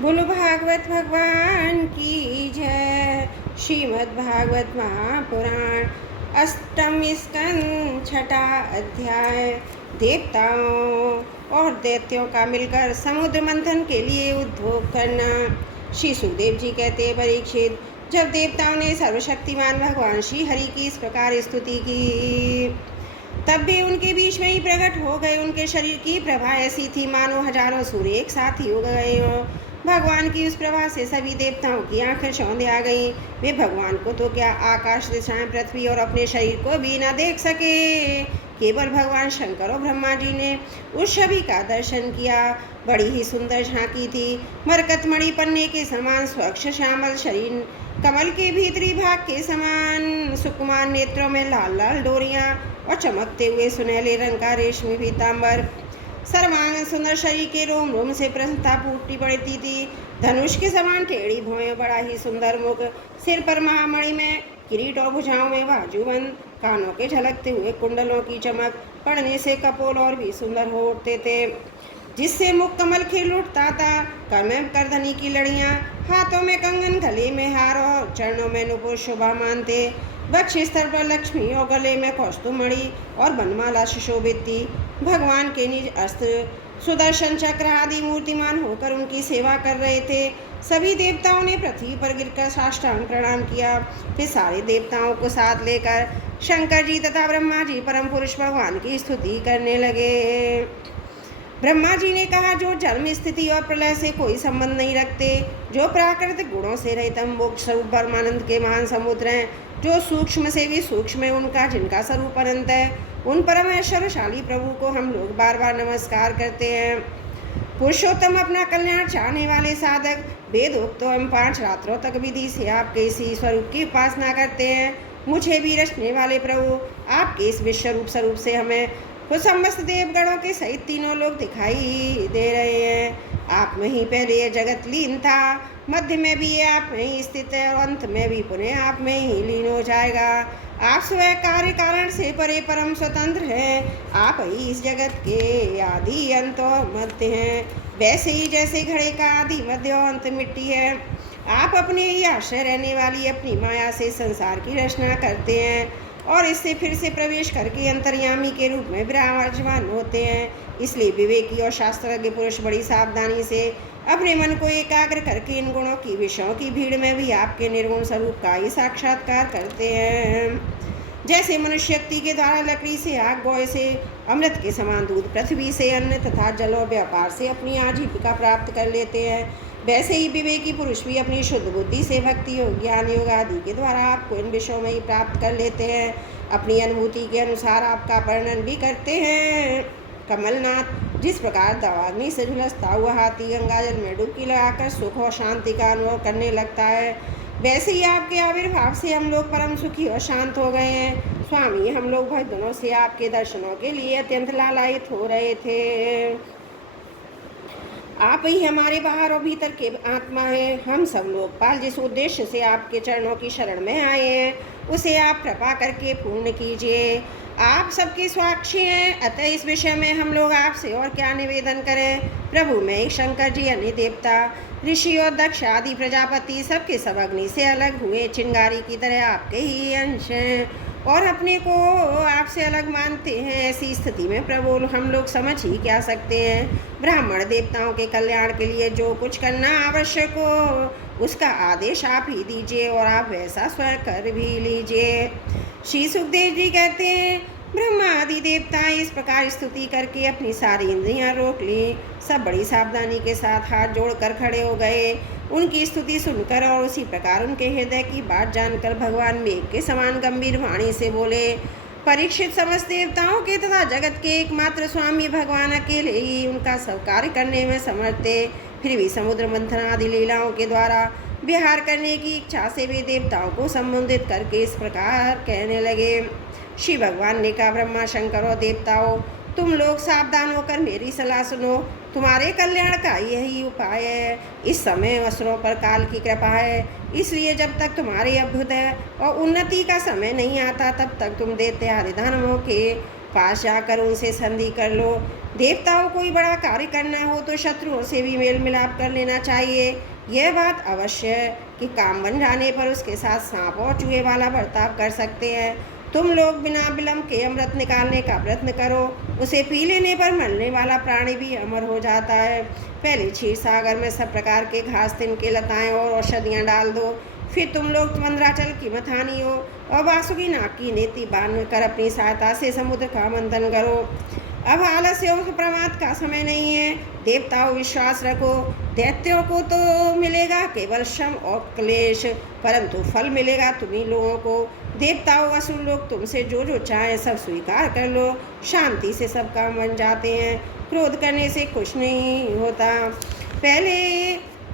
बोलो भागवत भगवान की जय। श्रीमद् भागवत महापुराण अष्टम स्कंद छठा अध्याय। देवताओं और दैत्यों का मिलकर समुद्र मंथन के लिए उद्योग करना। श्री सुखदेव जी कहते, परीक्षित, जब देवताओं ने सर्वशक्तिमान भगवान श्री हरि की इस प्रकार स्तुति की, तब भी उनके बीच में ही प्रकट हो गए। उनके शरीर की प्रभा ऐसी थी मानो हजारों सूर्य एक साथ ही हो गए हों। भगवान की उस प्रभा से सभी देवताओं की आंखें चौंधे आ गईं। वे भगवान को तो क्या, आकाश दिशाएं, पृथ्वी और अपने शरीर को भी न देख सके। केवल भगवान शंकर और ब्रह्मा जी ने उस छवि का दर्शन किया। बड़ी ही सुंदर झांकी थी। मरकतमणि पन्ने के समान स्वच्छ श्यामल शरीर, कमल के भीतरी भाग के समान सुकुमार नेत्रों में लाल लाल डोरियां और चमकते हुए सुनहले रंग का रेशमी पीताम्बर। सर्वांग सुंदर शरीर के रोम रोम से प्रसन्नता फूटती पड़ती थी। धनुष के समान टेढ़ी भौएं, बड़ा ही सुंदर मुख, सिर पर महामणि में किरीट और भुजाओं में बाजूबंद, कानों के झलकते हुए कुंडलों की चमक पड़ने से कपोल और भी सुंदर हो उठते थे, जिससे मुख कमल खिल उठता था। कर में करधनी की लड़ियां, हाथों में कंगन, गले में हार और चरणों में नुपुर शोभा मानते। वक्ष स्तर पर लक्ष्मी और गले में कौस्तुभमणि और बनमाला सुशोभित थी। भगवान के निज अस्त्र सुदर्शन चक्र आदि मूर्तिमान होकर उनकी सेवा कर रहे थे। सभी देवताओं ने पृथ्वी पर गिरकर साष्टांग प्रणाम किया। फिर सारे देवताओं को साथ लेकर शंकर जी तथा ब्रह्मा जी परम पुरुष भगवान की स्तुति करने लगे। ब्रह्मा जी ने कहा, जो जन्म, स्थिति और प्रलय से कोई संबंध नहीं रखते, जो प्राकृतिक गुणों से रहित मोक्ष स्वरूप परमानंद के महान समुद्र हैं, जो सूक्ष्म से भी सूक्ष्म है उनका, जिनका स्वरूप अनंत है, उन परम ऐश्वर्यशाली प्रभु को हम लोग बार बार नमस्कार करते हैं। पुरुषोत्तम, अपना कल्याण चाहने वाले साधक, वेदोक्त हम 5 रात्रों तक विधि से आपके इसी स्वरूप की उपासना करते हैं। मुझे भी रचने वाले प्रभु, आपके इस विश्वरूप स्वरूप से हमें खुद समस्त देवगणों के सहित तीनों लोग दिखाई दे रहे हैं। आप में ही पहले ये जगत लीन था, मध्य में भी ये आप में ही स्थित है और अंत में भी पुनः आप में ही लीन हो जाएगा। आप स्वयं कार्य कारण से परे परम स्वतंत्र हैं। आप ही इस जगत के आदि, अंत और मध्य हैं। वैसे ही जैसे घड़े का आदि, मध्य और अंत मिट्टी है, आप अपने ही आश्रय रहने वाली अपनी माया से संसार की रचना करते हैं और इससे फिर से प्रवेश करके अंतर्यामी के रूप में विराजमान होते हैं। इसलिए विवेकी और शास्त्रज्ञ पुरुष बड़ी सावधानी से अपने मन को एकाग्र करके इन गुणों की, विषयों की भीड़ में भी आपके निर्गुण स्वरूप का ही साक्षात्कार करते हैं। जैसे मनुष्य शक्ति के द्वारा लकड़ी से आग, गोय से अमृत के समान दूध, पृथ्वी से अन्न तथा जल और व्यापार से अपनी आजीविका प्राप्त कर लेते हैं, वैसे ही विवेकी पुरुष भी अपनी शुद्ध बुद्धि से भक्ति योग, ज्ञान योग आदि के द्वारा आपको इन विषयों में ही प्राप्त कर लेते हैं। अपनी अनुभूति के अनुसार आपका वर्णन भी करते हैं। कमलनाथ, जिस प्रकार दवाग्नि से झुलसता हुआ हाथी गंगाजल में डुबकी लगाकर सुख और शांति का अनुभव करने लगता है, वैसे ही आपके आविर्भाव से हम लोग परम सुखी और शांत हो गए हैं। स्वामी, हम लोग बहुत दिनों से आपके दर्शनों के लिए अत्यंत लालायित हो रहे थे। आप ही हमारे बाहर और भीतर के आत्मा हैं। हम सब लोकपाल जिस उद्देश्य से आपके चरणों की शरण में आए हैं, उसे आप कृपा करके पूर्ण कीजिए। आप सबके साक्षी हैं, अतः इस विषय में हम लोग आपसे और क्या निवेदन करें। प्रभु में एक शंकर जी, अन्य देवता, ऋषि और दक्ष आदि प्रजापति सबके सब अग्नि से अलग हुए चिंगारी की तरह आपके ही अंश हैं और अपने को आपसे अलग मानते हैं। ऐसी स्थिति में प्रभु, हम लोग समझ ही क्या सकते हैं। ब्राह्मण देवताओं के कल्याण के लिए जो कुछ करना आवश्यक हो, उसका आदेश आप ही दीजिए और आप वैसा स्वयं कर भी लीजिए। श्री सुखदेव जी कहते हैं, ब्रह्मा आदि देवता इस प्रकार स्तुति करके अपनी सारी इंद्रियां रोक ली। सब बड़ी सावधानी के साथ हाथ जोड़कर खड़े हो गए। उनकी स्तुति सुनकर और उसी प्रकार उनके हृदय की बात जानकर भगवान मेघ के समान गंभीर वाणी से बोले, परीक्षित, समस्त देवताओं के तथा जगत के एकमात्र स्वामी भगवान अकेले ही उनका सब कार्य करने में समर्थ थे। फिर भी समुद्र मंथन आदि लीलाओं के द्वारा विहार करने की इच्छा से वे देवताओं को संबोधित करके इस प्रकार कहने लगे। श्री भगवान ने कहा, ब्रह्मा, शंकर और देवताओं, तुम लोग सावधान होकर मेरी सलाह सुनो। तुम्हारे कल्याण का यही उपाय है। इस समय असुरों पर काल की कृपा है, इसलिए जब तक तुम्हारे अभ्युदय और उन्नति का समय नहीं आता, तब तक तुम दैत्य आदि दानवों के पास जाकर उनसे संधि कर लो। देवताओं कोई बड़ा कार्य करना हो तो शत्रुओं से भी मेल मिलाप कर लेना चाहिए। यह बात अवश्य है कि काम बन जाने पर उसके साथ सांप और चूहे वाला बर्ताव कर सकते हैं। तुम लोग बिना विलंब के अमृत निकालने का प्रयत्न करो। उसे पी लेने पर मरने वाला प्राणी भी अमर हो जाता है। पहले क्षीर सागर में सब प्रकार के घास तिनके लताएं और औषधियाँ डाल दो। फिर तुम लोग मंदराचल की मथानी हो और वासुकी नाग की नेति बांध कर अपनी सहायता से समुद्र का मंथन करो। अब आलस्य और प्रमाद का समय नहीं है। देवताओं विश्वास रखो। दैत्यों को तो मिलेगा केवल श्रम और क्लेश, परंतु फल मिलेगा तुम्ही लोगों को। देवताओं असुर लोग तुमसे जो जो चाहे सब स्वीकार कर लो। शांति से सब काम बन जाते हैं। क्रोध करने से कुछ नहीं होता। पहले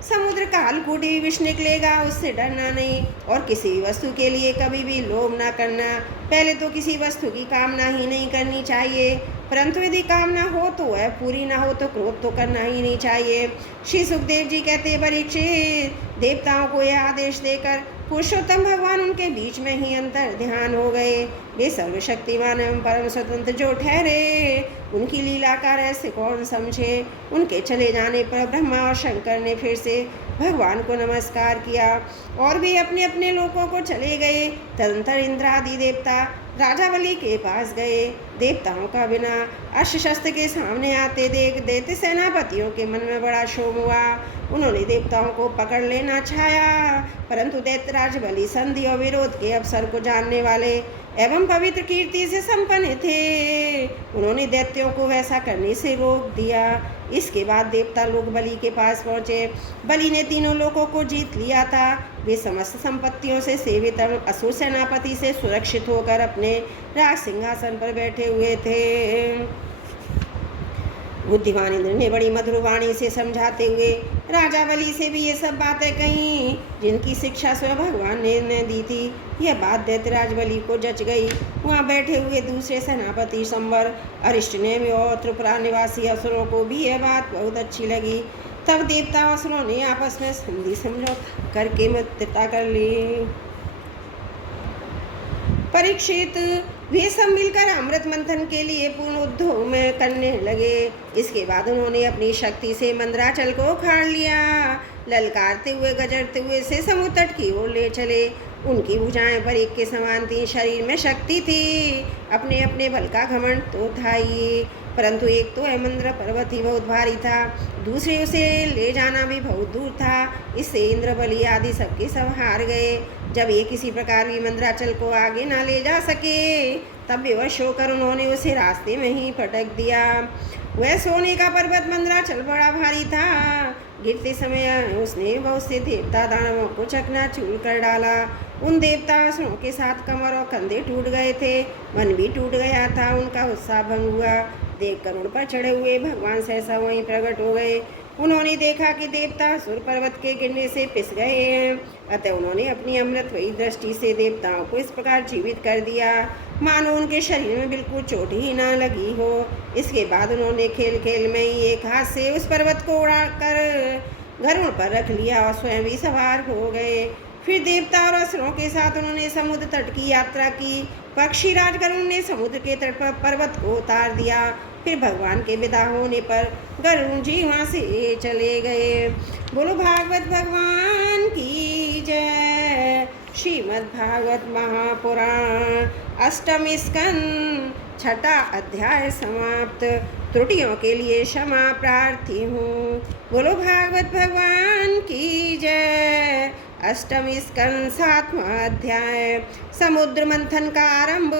समुद्र कालकूटी विष निकलेगा, उससे डरना नहीं। और किसी वस्तु के लिए कभी भी लोभ ना करना। पहले तो किसी वस्तु की कामना ही नहीं करनी चाहिए, परंतु यदि कामना हो तो वह पूरी ना हो तो क्रोध तो करना ही नहीं चाहिए। श्री सुखदेव जी कहते, परीक्षित, देवताओं को यह आदेश देकर पुरुषोत्तम भगवान उनके बीच में ही अंतर ध्यान हो गए। वे सर्वशक्तिमान एवं परम स्वतंत्र जो ठहरे, उनकी लीला का रहस्य कौन समझे। उनके चले जाने पर ब्रह्मा और शंकर ने फिर से भगवान को नमस्कार किया और वे अपने अपने लोकों को चले गए। तदंतर इंद्रादि देवता राजा बलि के पास गए। देवताओं का बिना अस्त्र शस्त्र के सामने आते देख दैत्य सेनापतियों के मन में बड़ा शोक हुआ। उन्होंने देवताओं को पकड़ लेना चाहा, परंतु दैत्यराज बलि संधि और विरोध के अवसर को जानने वाले एवं पवित्र कीर्ति से संपन्न थे। उन्होंने दैत्यों को वैसा करने से रोक दिया। इसके बाद देवता लोग बलि के पास पहुँचे। बलि ने तीनों लोगों को जीत लिया था। वे समस्त संपत्तियों से सेवित असुर सेनापति से सुरक्षित होकर अपने राज सिंहासन पर बैठे हुए थे। बुद्धिमान इंद्र ने बड़ी मधुर वाणी से समझाते हुए राजा बलि से भी ये सब बातें कहीं, जिनकी शिक्षा स्वयं भगवान ने दी थी। यह बात दैत्यराज बलि को जच गई। वहाँ बैठे हुए दूसरे सेनापति संवर, अरिष्टनेमि और त्रिपुरा निवासी असुरों को भी यह बात बहुत अच्छी लगी। तब देवता असुरों ने आपस में संधि समझौता करके मित्रता कर ली। परीक्षित, वे सब मिलकर अमृत मंथन के लिए पूर्ण उद्योग में करने लगे। इसके बाद उन्होंने अपनी शक्ति से मंदराचल को उखाड़ लिया। ललकारते हुए गजरते हुए से समुद्र तट की ओर ले चले। उनकी भुजाएं पर एक के समान थी, शरीर में शक्ति थी। अपने अपने बल का घमंड तो था ही, परंतु एक तो हेमंद्र पर्वत ही बहुत भारी था, दूसरे उसे ले जाना भी बहुत दूर था। इससे इंद्र बलि आदि सबके सब हार गए। जब ये किसी प्रकार भी मंदराचल को आगे ना ले जा सके, तब विवश होकर उन्होंने उसे रास्ते में ही पटक दिया। वह सोने का पर्वत मंदराचल बड़ा भारी था। गिरते समय उसने बहुत से देवता दानवों को चकनाचूर कर डाला। उन देवता असुरों के साथ कमर और कंधे टूट गए थे, मन भी टूट गया था। उनका उत्साह भंग हुआ। देखकर उन पर चढ़े हुए भगवान सहसा वहीं प्रकट हो गए। उन्होंने देखा कि देवता असुर पर्वत के गिरने से पिस गए हैं। अतः उन्होंने अपनी अमृतमयी दृष्टि से देवताओं को इस प्रकार जीवित कर दिया मानो उनके शरीर में बिल्कुल चोट ही ना लगी हो। इसके बाद उन्होंने खेल खेल में ही एक हाथ से उस पर्वत को उड़ाकर गरुड़ पर रख लिया और स्वयं भी सवार हो गए। फिर देवता और असुरों के साथ उन्होंने समुद्र तट की यात्रा की। पक्षीराज गरुड़ ने समुद्र के तट पर पर्वत को उतार दिया। फिर भगवान के विदा होने पर गरुड़ जी वहाँ से चले गए। बोलो भागवत भगवान की जय। श्रीमद् भागवत महापुराण अष्टम स्कंद छठा अध्याय समाप्त। त्रुटियों के लिए क्षमा प्रार्थी हूँ। बोलो भागवत भगवान की जय। अष्टम स्कंद सातवां अध्याय समुद्र मंथन का आरंभ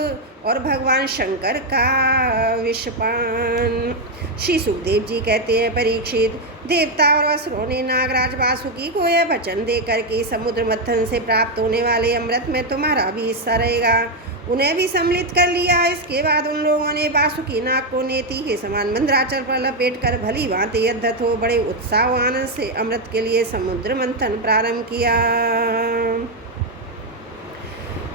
और भगवान शंकर का विषपान। श्री सुखदेव जी कहते हैं, परीक्षित, देवता और असुरों ने नागराज वासुकी को यह वचन देकर के समुद्र मंथन से प्राप्त होने वाले अमृत में तुम्हारा भी हिस्सा रहेगा, उन्हें भी सम्मिलित कर लिया। इसके बाद उन लोगों ने वासुकी नाग को नेति के समान मंदराचल पर लपेट कर भली भांति यद्धत हो बड़े उत्साह और आनंद से अमृत के लिए समुद्र मंथन प्रारंभ किया।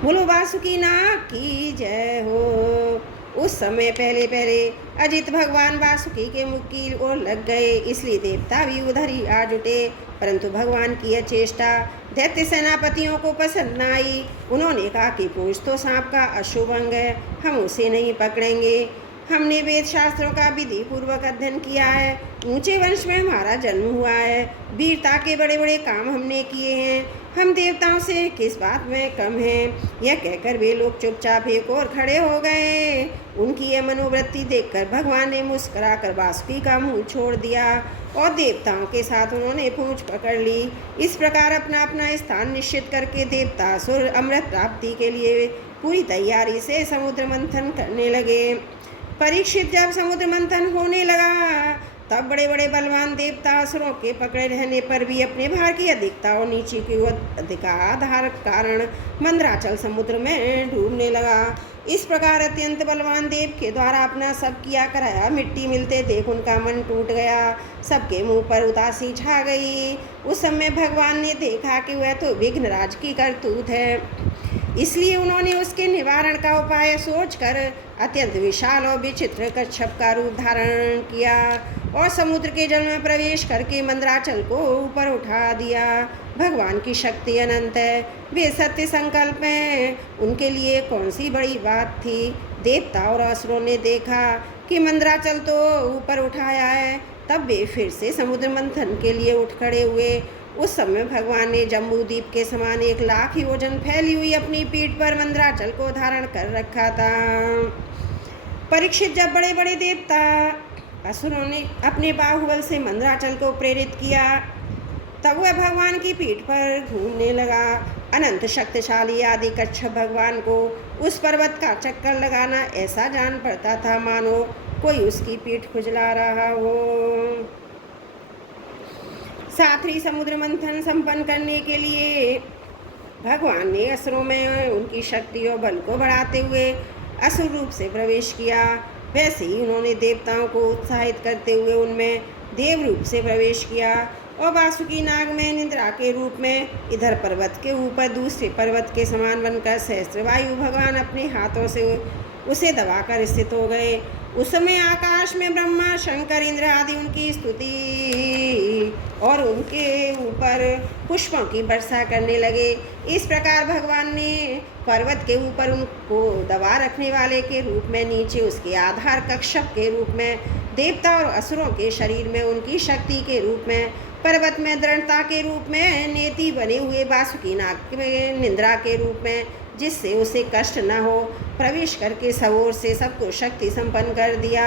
बोलो वासुकी नाग की जय हो। उस समय पहले पहले अजित भगवान वासुकी के मुख की ओर लग गए, इसलिए देवता भी उधर ही आ जुटे। परंतु भगवान की यह चेष्टा दैत्य सेनापतियों को पसंद न आई। उन्होंने कहा कि पूंछ तो सांप का अशुभ अंग है, हम उसे नहीं पकड़ेंगे। हमने वेद शास्त्रों का विधि पूर्वक अध्ययन किया है। ऊंचे वंश में हमारा जन्म हुआ है। वीरता के बड़े बड़े काम हमने किए हैं। हम देवताओं से किस बात में कम हैं? यह कहकर वे लोग चुपचाप एक और खड़े हो गए। उनकी यह मनोवृत्ति देखकर भगवान ने मुस्कुराकर वासुकी का मुंह छोड़ दिया और देवताओं के साथ उन्होंने पूंछ पकड़ ली। इस प्रकार अपना अपना स्थान निश्चित करके देवता असुर अमृत प्राप्ति के लिए पूरी तैयारी से समुद्र मंथन करने लगे। परीक्षित जब समुद्र मंथन होने लगा तब बड़े बड़े बलवान देवता असुरों के पकड़े रहने पर भी अपने भार की अधिकता और नीचे की अधिकाधार कारण मंदराचल समुद्र में डूबने लगा। इस प्रकार अत्यंत बलवान देव के द्वारा अपना सब किया कराया मिट्टी मिलते देख उनका मन टूट गया। सबके मुंह पर उदासी छा गई। उस समय भगवान ने देखा कि वह तो विघ्नराज की करतूत है, इसलिए उन्होंने उसके निवारण का उपाय सोचकर अत्यंत विशाल और विचित्र कच्छप का रूप धारण किया और समुद्र के जल में प्रवेश करके मंदराचल को ऊपर उठा दिया। भगवान की शक्ति अनंत है, वे सत्य संकल्प हैं, उनके लिए कौन सी बड़ी बात थी। देवता और असुरों ने देखा कि मंदराचल तो ऊपर उठाया है, तब वे फिर से समुद्र मंथन के लिए उठ खड़े हुए। उस समय भगवान ने जम्बू द्वीप के समान 1,00,000 योजन फैली हुई अपनी पीठ पर मंदराचल को धारण कर रखा था। परीक्षित जब बड़े बड़े देवता असुरों ने अपने बाहुबल से मंदराचल को प्रेरित किया तब वह भगवान की पीठ पर घूमने लगा। अनंत शक्तिशाली आदि कच्छप भगवान को उस पर्वत का चक्कर लगाना ऐसा जान पड़ता था मानो कोई उसकी पीठ खुजला रहा हो। साथ ही समुद्र मंथन संपन्न करने के लिए भगवान ने असुरों में उनकी शक्ति और बल को बढ़ाते हुए असुर रूप से प्रवेश किया। वैसे ही उन्होंने देवताओं को उत्साहित करते हुए उनमें देव रूप से प्रवेश किया और वासुकी नाग में निद्रा के रूप में इधर पर्वत के ऊपर दूसरे पर्वत के समान बनकर सहस्त्रवायु भगवान अपने हाथों से उसे दबाकर स्थित हो गए। उस समय आकाश में ब्रह्मा शंकर इंद्र आदि उनकी स्तुति और उनके ऊपर पुष्पों की वर्षा करने लगे। इस प्रकार भगवान ने पर्वत के ऊपर उनको दबा रखने वाले के रूप में, नीचे उसके आधार कक्षप के रूप में, देवता और असुरों के शरीर में उनकी शक्ति के रूप में, पर्वत में दृढ़ता के रूप में, नेति बने हुए वासुकी नाग में निद्रा के रूप में, जिससे उसे कष्ट न हो, प्रवेश करके सब ओर से सबको शक्ति संपन्न कर दिया।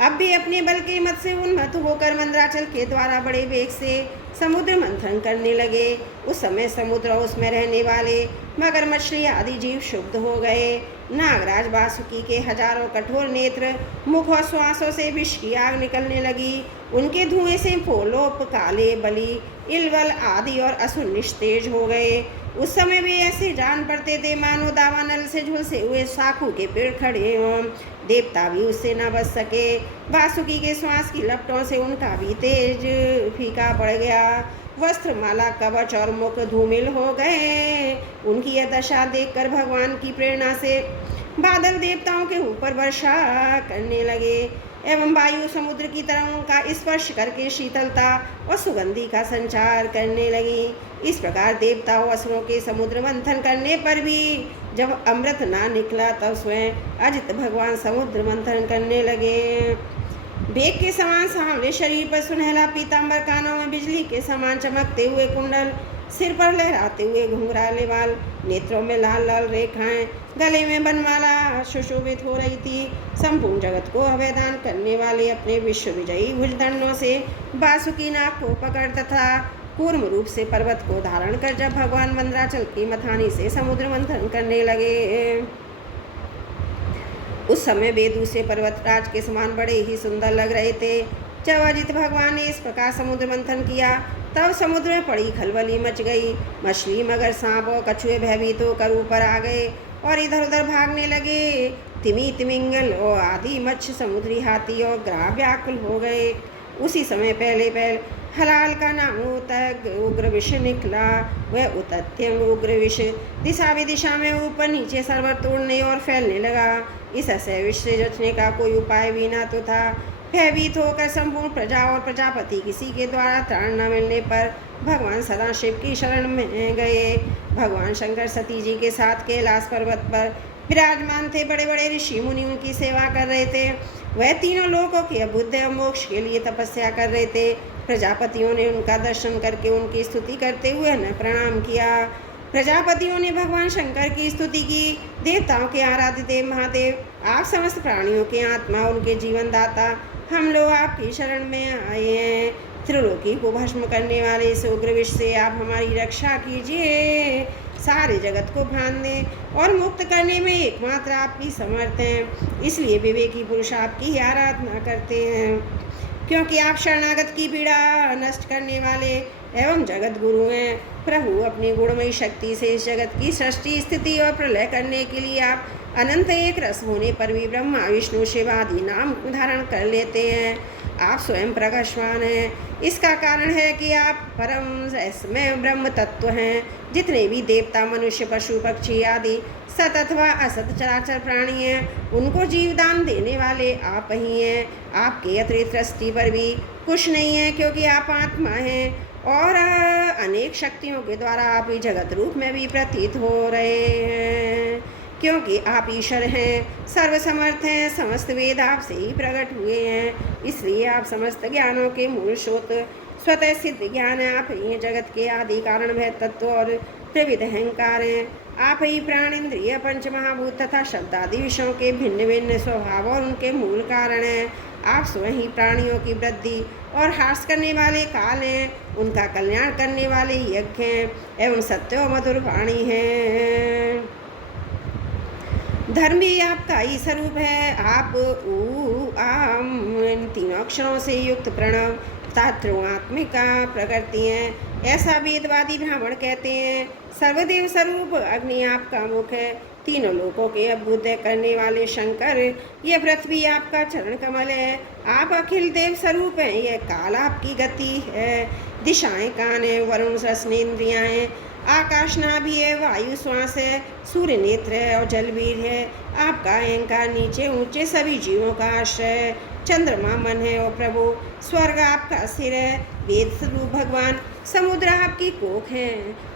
अब भी अपने बल के मत से उन्मत्त होकर मंदराचल के द्वारा बड़े वेग से समुद्र मंथन करने लगे। उस समय समुद्र और उसमें रहने वाले मगर मछली आदि जीव शुद्ध हो गए। नागराज वासुकी के हजारों कठोर नेत्र, मुख और श्वासों से विष की आग निकलने लगी। उनके धुएं से पोलोप, काले, बलि, इलवल आदि और असुर निस्तेज हो गए। उस समय वे ऐसे जान पड़ते थे मानो दावानल से झुलसे हुए साखू के पेड़ खड़े हों। देवता भी उससे न बच सके। वासुकी के श्वास की लपटों से उनका भी तेज फीका पड़ गया। वस्त्र, माला, कवच और मुख धूमिल हो गए। उनकी यह दशा देखकर भगवान की प्रेरणा से बादल देवताओं के ऊपर वर्षा करने लगे एवं वायु समुद्र की तरंगों का स्पर्श करके शीतलता और सुगंधि का संचार करने लगी। इस प्रकार देवता और असुरों के समुद्र मंथन करने पर भी जब अमृत ना निकला तब स्वयं अजित भगवान समुद्र मंथन करने लगे। बेग के समान सांवले शरीर पर सुनहला पीतांबर, कानों में बिजली के समान चमकते हुए कुंडल, सिर पर लहराते हुए घुंघराले बाल, नेत्रों में लाल लाल रेखाएं, गले में बनमाला सुशोभित हो रही थी। संपूर्ण जगत को अभयदान करने वाले अपने विश्व विजयी भुजदंडों से वासुकी नाग को पकड़ तथा कूर्म रूप से पर्वत को धारण कर जब भगवान मंदराचल की मथानी से समुद्र मंथन करने लगे उस समय वे दूसरे पर्वतराज के समान बड़े ही सुंदर लग रहे थे। जब अजित भगवान ने इस प्रकार समुद्र मंथन किया तब समुद्र में बड़ी खलबली मच गई। मछली, मगर, सांप और कछुए भयभीत होकर ऊपर आ गए और इधर उधर भागने लगे। तिमी, तिमिंगल और आदि मत्स्य, समुद्री हाथी और ग्राह व्याकुल हो गए। उसी समय पहले हलाल का नाम उतग उग्र विष निकला। वह उतत्यंग उग्र विष दिशा विदिशा में ऊपर नीचे सर्वत्र उड़ने और फैलने लगा। इस असह्य विष से बचने का कोई उपाय भी न तो था। भयभीत होकर संपूर्ण प्रजा और प्रजापति किसी के द्वारा त्राण न मिलने पर भगवान सदाशिव की शरण में गए। भगवान शंकर सती जी के साथ कैलाश पर्वत पर विराजमान थे। बड़े बड़े ऋषि मुनि उनकी सेवा कर रहे थे। वह तीनों लोगों के बुद्धि और मोक्ष के लिए तपस्या कर रहे थे। प्रजापतियों ने उनका दर्शन करके उनकी स्तुति करते हुए उन्हें प्रणाम किया। प्रजापतियों ने भगवान शंकर की स्तुति की। देवताओं के आराध्य देव महादेव, आप समस्त प्राणियों के आत्मा, उनके जीवन दाता, हम लोग आपकी शरण में आए हैं। त्रिलोकी को भस्म करने वाले इस उग्र विष से आप हमारी रक्षा कीजिए। सारे जगत को बांधने और मुक्त करने में एकमात्र आपकी समर्थ हैं। इसलिए विवेकी पुरुष आपकी ही आराधना करते हैं, क्योंकि आप शरणागत की पीड़ा नष्ट करने वाले एवं जगत गुरु हैं। प्रभु, अपनी गुणमयी शक्ति से इस जगत की सृष्टि, स्थिति और प्रलय करने के लिए आप अनंत एक रस होने पर भी ब्रह्मा विष्णु शिव आदि नाम धारण कर लेते हैं। आप स्वयं प्रकाशवान हैं। इसका कारण है कि आप परम रहस्यमय ब्रह्म तत्व हैं। जितने भी देवता, मनुष्य, पशु, पक्षी आदि सत अथवा असत चराचर प्राणी हैं, उनको जीवदान देने वाले आप ही हैं। आपके अतिरिक्त सृष्टि पर भी कुछ नहीं है, क्योंकि आप आत्मा हैं और अनेक शक्तियों के द्वारा आप ही जगत रूप में भी प्रतीत हो रहे हैं। क्योंकि आप ईश्वर हैं, सर्वसमर्थ हैं, समस्त वेद आपसे ही प्रकट हुए हैं। इसलिए आप समस्त ज्ञानों के मूल स्रोत, स्वतः सिद्ध ज्ञान है। आप ही जगत के आदि कारण भय तत्व और त्रिविध अहंकार हैं। आप ही प्राण, इंद्रिय, पंचमहाभूत तथा शब्द आदि विषयों के भिन्न भिन्न स्वभाव और उनके मूल कारण हैं। आप स्वयं ही प्राणियों की वृद्धि और ह्रास करने वाले काल हैं, उनका कल्याण करने वाले यज्ञ हैं एवं सत्य और मधुर वाणी हैं। धर्म भी आपका ही स्वरूप है। आप ऊ आम इन तीनों अक्षरों से युक्त प्रणव तथा त्रिगुणात्मिका प्रकृति हैं, ऐसा वेदवादी ब्राह्मण कहते हैं। सर्वदेव स्वरूप अग्नि आपका मुख है। तीनों लोकों के अभ्युदय करने वाले शंकर, यह पृथ्वी आपका चरण कमल है। आप अखिल देव स्वरूप हैं। यह काल आपकी गति है। दिशाएं कान है, वरुण रसनेन्द्रियाँ हैं, आकाश नाभि है, वायु श्वास है, सूर्य नेत्र है और जल वीर है। आपका अहंकार नीचे ऊंचे सभी जीवों का आश्रय है। चंद्रमा मन है और प्रभु, स्वर्ग आपका सिर है। वेद स्वरूप भगवान, समुद्र आपकी कोख है।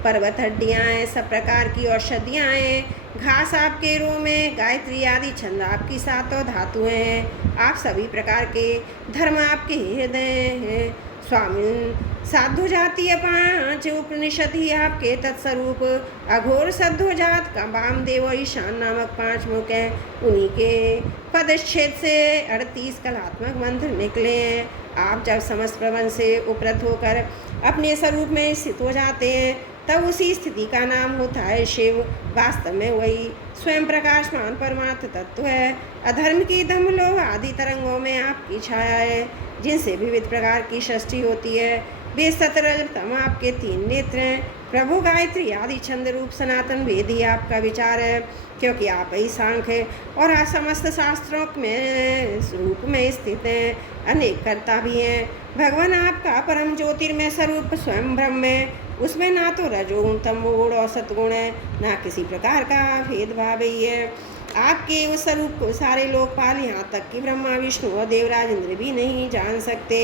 पर्वत हड्डियाँ हैं, सब प्रकार की औषधियाँ हैं। घास आपके रोम है, गायत्री आदि छंद आपकी सातों धातुएं हैं। आप सभी प्रकार के धर्म आपके हृदय हैं। स्वामी, साधु जातीय 5 उपनिषद ही आपके तत्स्वरूप। अघोर सद्धो जात का वामदेव और ईशान नामक 5 मुख हैं। उन्हीं के पदच्छेद से 38 कलात्मक मंत्र निकले हैं। आप जब समस्त प्रबंध से उपरत होकर अपने स्वरूप में स्थित हो जाते हैं, तब उसी स्थिति का नाम होता है शिव। वास्तव में वही स्वयं प्रकाशमान परमार्थ तत्व है। अधर्म की दम लोभ आदि तरंगों में आपकी छाया है, जिनसे विविध प्रकार की सृष्टि होती है। वे सतरजतम आपके 3 नेत्र हैं। प्रभु, गायत्री आदि छंद रूप सनातन वेद ही आपका विचार है, क्योंकि आप ही सांख्य और समस्त शास्त्रों में रूप में स्थित हैं। अनेक कर्ता भी हैं। भगवान आपका परम ज्योतिर्मय स्वरूप स्वयं ब्रह्म है। उसमें ना तो रजोगुण, तमोगुण और सतगुण है, ना किसी प्रकार का भेदभाव ही है। आपके उस स्वरूप को सारे लोकपाल, यहाँ तक कि ब्रह्मा विष्णु और देवराज इंद्र भी नहीं जान सकते।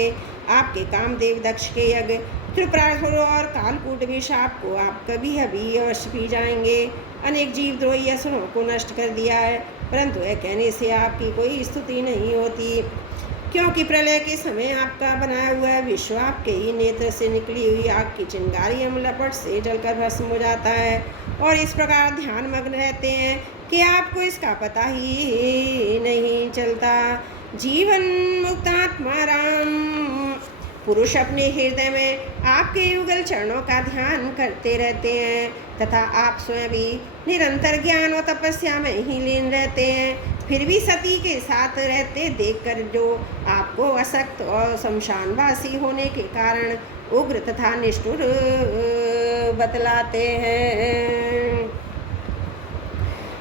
आपके कामदेव दक्ष के यज्ञ, त्रिपुरासुर और कालकूट विष आपको आप कभी अभी अवश्य पी जाएंगे। अनेक जीवद्रोही असुरों को नष्ट कर दिया है, परंतु यह कहने से आपकी कोई स्तुति नहीं होती, क्योंकि प्रलय के समय आपका बनाया हुआ विश्व आपके ही नेत्र से निकली हुई आग की चिंगारी अम्लपट से जलकर भस्म हो जाता है। और इस प्रकार ध्यान मग्न रहते हैं कि आपको इसका पता ही नहीं चलता। जीवन मुक्तात्मा राम पुरुष अपने हृदय में आपके युगल चरणों का ध्यान करते रहते हैं, तथा आप स्वयं भी निरंतर ज्ञान और तपस्या में ही लीन रहते हैं। फिर भी सती के साथ रहते देखकर जो आपको असक्त और शमशानवासी होने के कारण उग्र तथा निष्ठुर बतलाते हैं।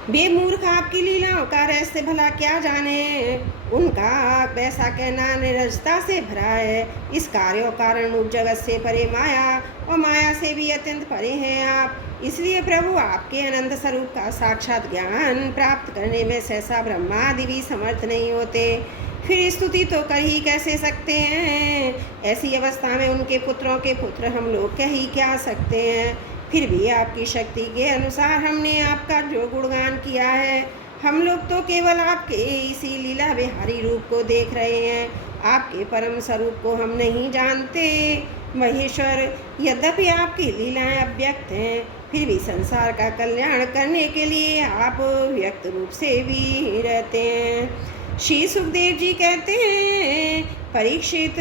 वे मूर्ख आपकी लीलाओं का रहस्य भला क्या जाने। उनका वैसा कहना निरजता से भरा है। इस कार्य और कारण रूप जगत से परे माया और माया से भी अत्यंत परे हैं आप। इसलिए प्रभु, आपके अनंत स्वरूप का साक्षात ज्ञान प्राप्त करने में सहसा ब्रह्मा आदि भी समर्थ नहीं होते। फिर स्तुति तो कर ही कैसे सकते हैं। ऐसी अवस्था में उनके पुत्रों के पुत्र हम लोग कह ही क्या सकते हैं। फिर भी आपकी शक्ति के अनुसार हमने आपका जो गुणगान किया है। हम लोग तो केवल आपके इसी लीला विहारी रूप को देख रहे हैं, आपके परम स्वरूप को हम नहीं जानते। महेश्वर, यद्यपि आपकी लीलाएं अव्यक्त हैं, फिर भी संसार का कल्याण करने के लिए आप व्यक्त रूप से भी रहते हैं। श्री सुखदेव जी कहते हैं, परीक्षित,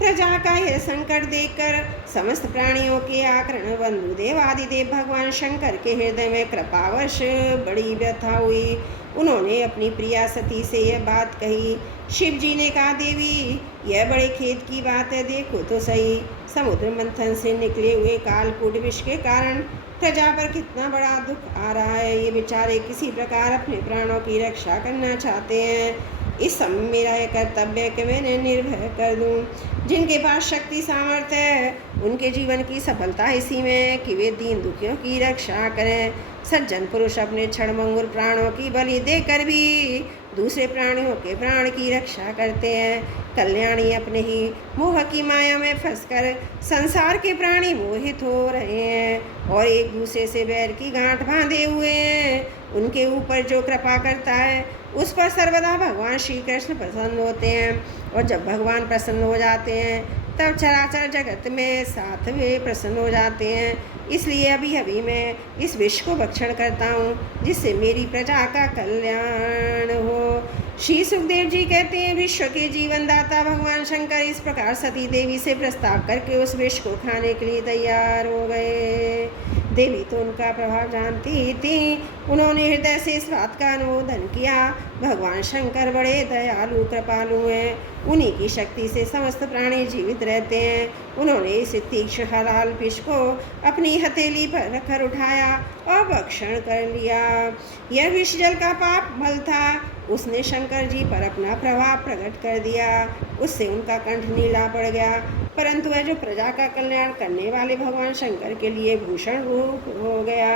प्रजा का यह संकट देखकर समस्त प्राणियों के आकरण बंधु देवादिदेव भगवान शंकर के हृदय में कृपावश बड़ी व्यथा हुई। उन्होंने अपनी प्रिया सती से यह बात कही। शिव जी ने कहा, देवी, यह बड़े खेद की बात है, देखो तो सही, समुद्र मंथन से निकले हुए कालकूट विष के कारण प्रजा पर कितना बड़ा दुख आ रहा है। ये बेचारे किसी प्रकार अपने प्राणों की रक्षा करना चाहते हैं। इस समय मेरा यह कर्तव्य है कि मैं इन्हें निर्भय कर दूं। जिनके पास शक्ति सामर्थ्य है, उनके जीवन की सफलता इसी में है कि वे दीन दुखियों की रक्षा करें। सज्जन पुरुष अपने क्षणभंगुर प्राणों की बलि देकर भी दूसरे प्राणियों के प्राण की रक्षा करते हैं। कल्याणी अपने ही मोह की माया में फंसकर संसार के प्राणी मोहित हो रहे हैं और एक दूसरे से बैर की गांठ बांधे हुए हैं। उनके ऊपर जो कृपा करता है, उस पर सर्वदा भगवान श्री कृष्ण प्रसन्न होते हैं, और जब भगवान प्रसन्न हो जाते हैं, तब चराचर जगत में साथ वे प्रसन्न हो जाते हैं। इसलिए अभी अभी मैं इस विष को भक्षण करता हूँ, जिससे मेरी प्रजा का कल्याण हो। श्री सुखदेव जी कहते हैं, विश्व के जीवन दाता भगवान शंकर इस प्रकार सती देवी से प्रस्ताव करके उस विष को खाने के लिए तैयार हो गए। देवी तो उनका प्रभाव जानती ही थी। उन्होंने हृदय से इस बात का अनुमोदन किया, भगवान शंकर बड़े दयालु कृपालु हैं, उन्हीं की शक्ति से समस्त प्राणी जीवित रहते हैं। उन्होंने इस तीक्ष्ण हलाल विष को अपनी हथेली पर रखकर उठाया और भक्षण कर लिया। यह विष जल का पाप फल था। उसने शंकर जी पर अपना प्रभाव प्रकट कर दिया। उससे उनका कंठ नीला पड़ गया, परंतु वह जो प्रजा का कल्याण करने वाले भगवान शंकर के लिए भूषण रूप हो गया।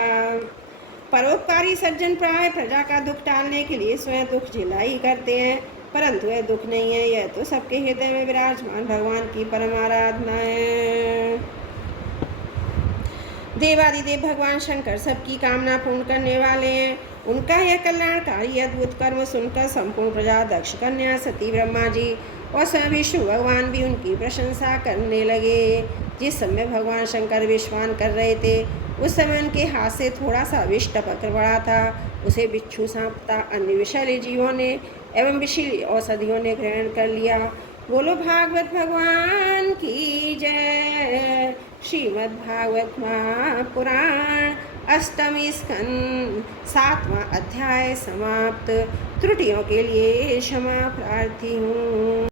परोपकारी सज्जन प्राय प्रजा का दुख टालने के लिए स्वयं दुख झेलाई करते हैं, परंतु यह दुख नहीं है, यह तो सबके हृदय में विराजमान भगवान की परम आराधना है। देवादिदेव भगवान शंकर सबकी कामना पूर्ण करने वाले हैं। उनका यह कल्याणकारी अद्भुत कर्म सुनकर संपूर्ण प्रजा, दक्ष कन्या, सती, ब्रह्मा जी और स्वयं विष्णु भगवान भी उनकी प्रशंसा करने लगे। जिस समय भगवान शंकर विषपान कर रहे थे, उस समय उनके हाथ से थोड़ा सा विष टपक पड़ा था। उसे बिच्छू, सांप तथा अन्य विषैले जीवों ने एवं विषैली औषधियों ने ग्रहण कर लिया। बोलो भागवत भगवान की जय। श्रीमद् भागवत महापुराण अष्टमी स्कंद 7वां अध्याय समाप्त। त्रुटियों के लिए क्षमा प्रार्थी हूँ।